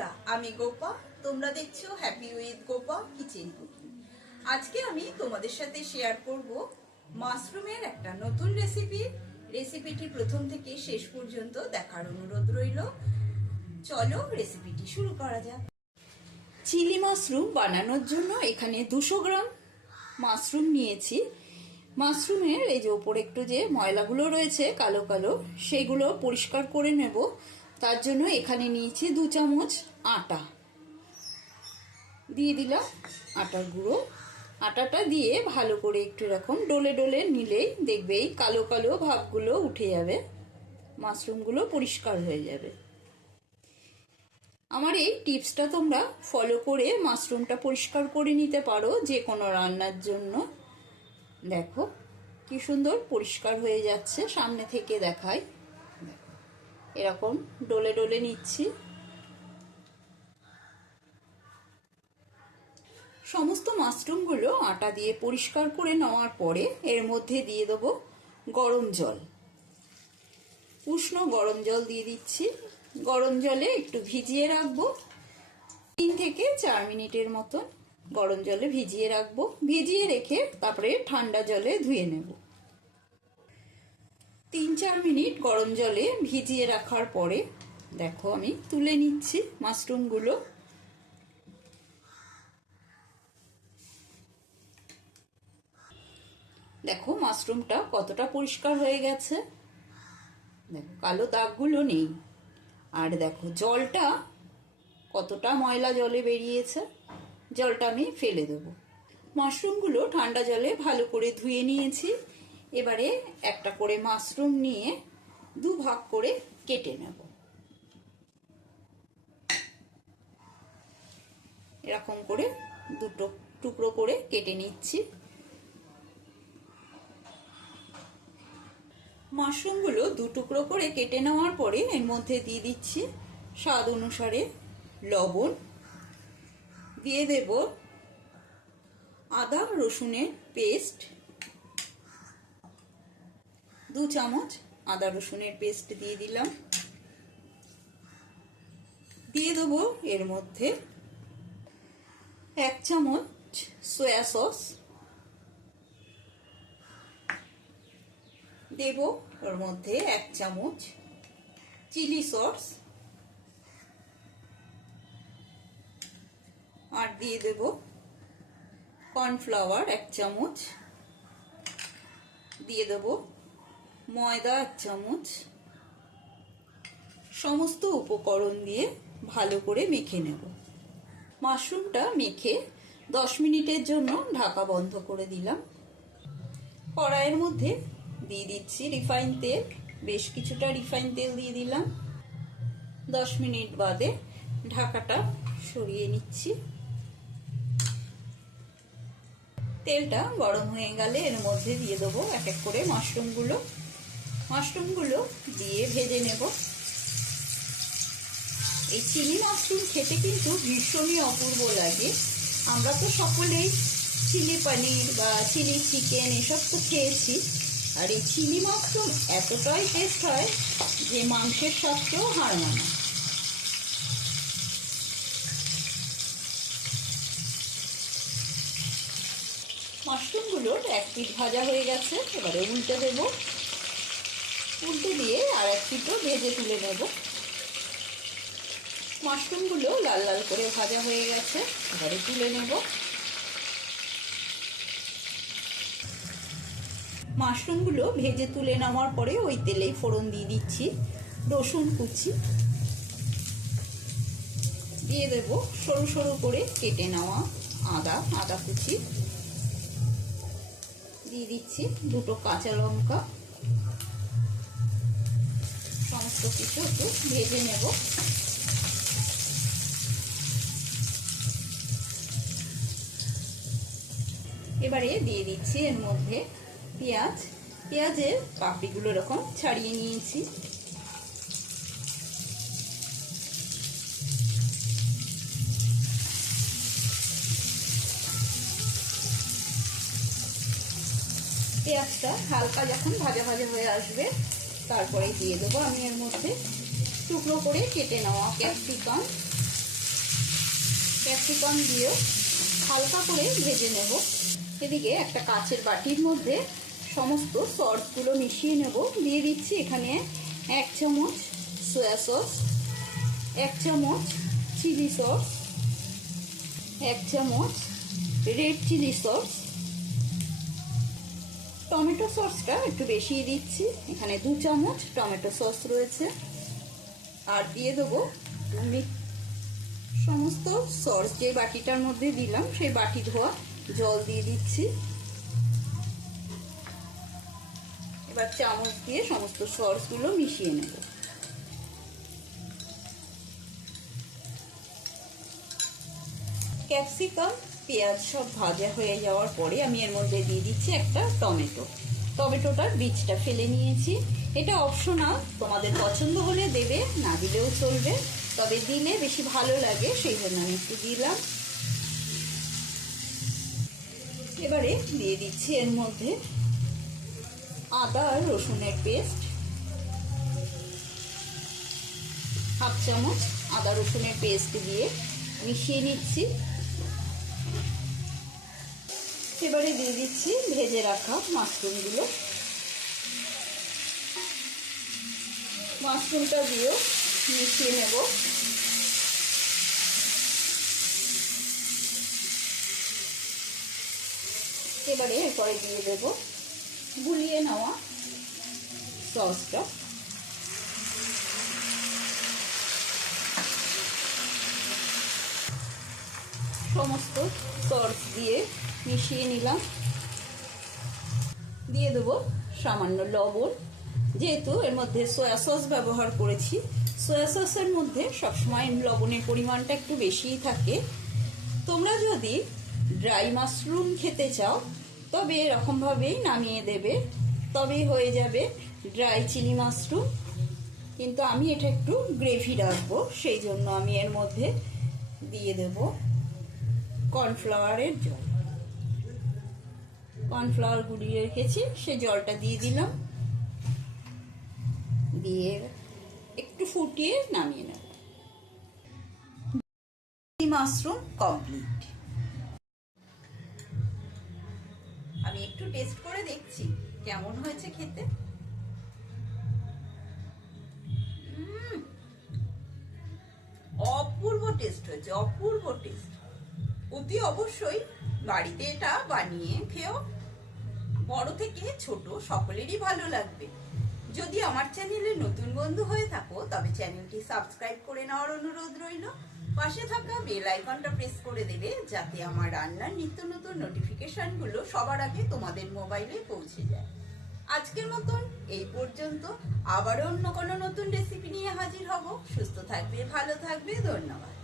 বন্ধুরা, আমি গোপা। তোমরা দেখছ happy with Gopa kitchen cooking আজকে আমি তোমাদের সাথে শেয়ার করব মাশরুমের একটা নতুন রেসিপি রেসিপিটি প্রথম থেকে শেষ পর্যন্ত দেখার অনুরোধ রইল। চলো রেসিপিটি শুরু করা যাক। চিলি মাশরুম বানানোর জন্য এখানে দুশো গ্রাম মাশরুম নিয়েছি। মাশরুমের এই যে ওপরে একটু যে ময়লাগুলো রয়েছে, কালো কালো, সেগুলো পরিষ্কার করে নেব। তার জন্য এখানে নিয়েছি দু চামচ আটা। দিয়ে দিলাম আটার গুঁড়ো। আটাটা দিয়ে ভালো করে একটু এরকম ডলে ডলে নিলেই দেখবে এই কালো কালো ভাবগুলো উঠে যাবে। মাশরুমগুলো পরিষ্কার হয়ে যাবে। আমার এই টিপসটা তোমরা ফলো করে মাশরুমটা পরিষ্কার করে নিতে পারো যে কোনো রান্নার জন্য। দেখো, কি সুন্দর পরিষ্কার হয়ে যাচ্ছে, সামনে থেকে দেখায়। এরকম ডলে ডলে নিচ্ছি। সমস্ত মাশরুমগুলো আটা দিয়ে পরিষ্কার করে নেওয়ার পরে এর মধ্যে দিয়ে দেবো গরম জল। উষ্ণ গরম জল দিয়ে দিচ্ছি। গরম জলে একটু ভিজিয়ে রাখব। তিন থেকে চার মিনিটের মতন গরম জলে ভিজিয়ে রাখব। ভিজিয়ে রেখে তারপরে ঠান্ডা জলে ধুয়ে নেব। তিন চার মিনিট গরম জলে ভিজিয়ে রাখার পরে, দেখো আমি তুলে নিচ্ছি মাশরুমগুলো। দেখো মাশরুমটা কতটা পরিষ্কার হয়ে গেছে। দেখো, কালো দাগগুলো নেই। আর দেখো, জলটা কতটা ময়লা জলে বেরিয়েছে, জলটা আমি ফেলে দেবো। মাশরুমগুলো ঠান্ডা জলে ভালো করে ধুয়ে নিয়েছি। এবারে একটা করে মাশরুম নিয়ে দু ভাগ করে কেটে নেব। এরকম করে দুটো টুকরো করে কেটে নিচ্ছি। মাশরুমগুলো দু টুকরো করে কেটে নেওয়ার পরে এর মধ্যে দিয়ে দিচ্ছি স্বাদ অনুসারে লবণ। দিয়ে দেব আদা রসুনের পেস্ট দু চামচ আদা রসুনের পেস্ট দিয়ে দিলাম। দিয়ে দেবো এর মধ্যে এক চামচ সয়া সস। দেব ওর মধ্যে এক চামচ চিলি সস। আর দিয়ে দেব কর্নফ্লাওয়ার এক চামচ। দিয়ে দেব ময়দা এক চামচ, সমস্ত উপকরণ দিয়ে ভালো করে মেখে নেব। মাশরুমটা মেখে দশ মিনিটের জন্য ঢাকা বন্ধ করে দিলাম। কড়াইয়ের মধ্যে দিয়ে দিচ্ছি রিফাইন তেল, বেশ কিছুটা রিফাইন তেল দিয়ে দিলাম। দশ মিনিট বাদে ঢাকাটা সরিয়ে নিচ্ছি। তেলটা গরম হয়ে গেলে এর মধ্যে দিয়ে দেবো এক এক করে মাশরুমগুলো। মাশরুমগুলো দিয়ে ভেজে নেব। এই চিনি মাশরুম খেতে কিন্তু ভীষণই অপূর্ব লাগে। আমরা তো সকলেই চিলি পনির বা চিলি চিকেন এসব তো খেয়েছি। আর এই চিলি মাশরুম এতটাই টেস্ট হয় যে মাংসের সাথেও হার মানা মাশরুমগুলোর এক পিঠ ভাজা হয়ে গেছে, এবারে উল্টে দেব। উল্টে দিয়ে আর এক পিঠও ভেজে তুলে নেব। মাশরুমগুলো লাল লাল করে ভাজা হয়ে গেছে, এবারে তুলে নেব। মাশরুমগুলো ভেজে তুলে নেওয়ার পরে ওই তেলেই ফোড়ন দিয়ে দিচ্ছি, রসুন কুচি। দিয়ে দেব সরু সরু করে কেটে নেওয়া আদা আদা কুচি। দিয়ে দিচ্ছি দুটো কাঁচা লঙ্কা। সমস্ত কিছু একটু ভেজে নেব। এবারে দিয়ে দিচ্ছি এর মধ্যে পেঁয়াজ। পেঁয়াজের পাপড়িগুলো এরকম ছাড়িয়ে নিয়েছি। পেঁয়াজটা হালকা যখন ভাজা ভাজা হয়ে আসবে তারপরে দিয়ে দেবো আমি এর মধ্যে টুকরো করে কেটে নেওয়া ক্যাপসিকাম। ক্যাপসিকাম দিয়ে হালকা করে ভেজে নেব। এদিকে একটা কাচের বাটির মধ্যে সমস্ত সসগুলো মিশিয়ে নেব। দিয়ে দিচ্ছি এখানে এক চামচ সয়া সস, এক চামচ চিলি সস, এক চামচ রেড চিলি সস টমেটো সসটা একটু বেশি দিচ্ছি। এখানে দু চামচ টমেটো সস রয়েছে। আর দিয়ে দেবো সমস্ত সস যে বাটিটার মধ্যে দিলাম, সেই বাটি ধোয়া জল দিয়ে দিচ্ছি। এবার চামচ দিয়ে সমস্ত সসগুলো মিশিয়ে নেব। ক্যাপসিকাম পেঁয়াজ সব ভাজা হয়ে যাওয়ার পরে আমি এর মধ্যে দিয়ে দিচ্ছি একটা টমেটো। টমেটোটার বীজটা ফেলে নিয়েছি। এটা অপশনাল তোমাদের পছন্দ হলে দেবে, না দিলেও চলবে, তবে দিলে বেশি ভালো লাগে, সেই জন্য আমি একটু দিলাম। এবারে দিয়ে দিচ্ছি এর মধ্যে আদা আর রসুনের পেস্ট। হাফ চামচ আদা রসুনের পেস্ট দিয়ে মিশিয়ে নিচ্ছি। এবারে দিয়ে দিচ্ছি ভেজে রাখা মাশরুমগুলো। মাশরুমটা দিয়েও মিশিয়ে নেব। এবারে এরপরে দিয়ে দেব গুলিয়ে নেওয়া সসটা। সমস্ত সস দিয়ে মিশিয়ে নিলাম। দিয়ে দেবো সামান্য লবণ। যেহেতু এর মধ্যে সয়া সস ব্যবহার করেছি সয়া সসের মধ্যে সবসময় লবণের পরিমাণটা একটু বেশিই থাকে। তোমরা যদি ড্রাই মাশরুম খেতে চাও, তবে এরকমভাবেই নামিয়ে দেবে, তবেই হয়ে যাবে ড্রাই চিলি মাশরুম কিন্তু আমি এটা একটু গ্রেভি রাখব, সেই জন্য আমি এর মধ্যে দিয়ে দেব। কর্নফ্লাওয়ারের জল। কর্নফ্লাওয়ার গুলিয়ে রেখেছি সে জলটা দিয়ে দিলাম। দিয়ে একটু ফুটিয়ে নামিয়ে নেব। মাশরুম কমপ্লিট আমি একটু টেস্ট করে দেখছি কেমন হয়েছে খেতে? অপূর্ব টেস্ট হয়েছে অপূর্ব টেস্ট অতি অবশ্যই বাড়িতে এটা বানিয়ে খেও। বড় থেকে ছোট সকলেরই ভালো লাগবে। যদি আমার চ্যানেলে নতুন বন্ধু হয়ে থাকো, তবে চ্যানেলটি সাবস্ক্রাইব করে নেওয়ার অনুরোধ রইল। পাশে থাকা বেল আইকনটা প্রেস করে দেবে, যাতে আমার রান্নার নিত্য নতুন নোটিফিকেশনগুলো সবার আগে তোমাদের মোবাইলে পৌঁছে যায়। আজকের মতন এই পর্যন্ত। আবারও অন্য কোনো নতুন রেসিপি নিয়ে হাজির হব। সুস্থ থাকবে, ভালো থাকবে, ধন্যবাদ।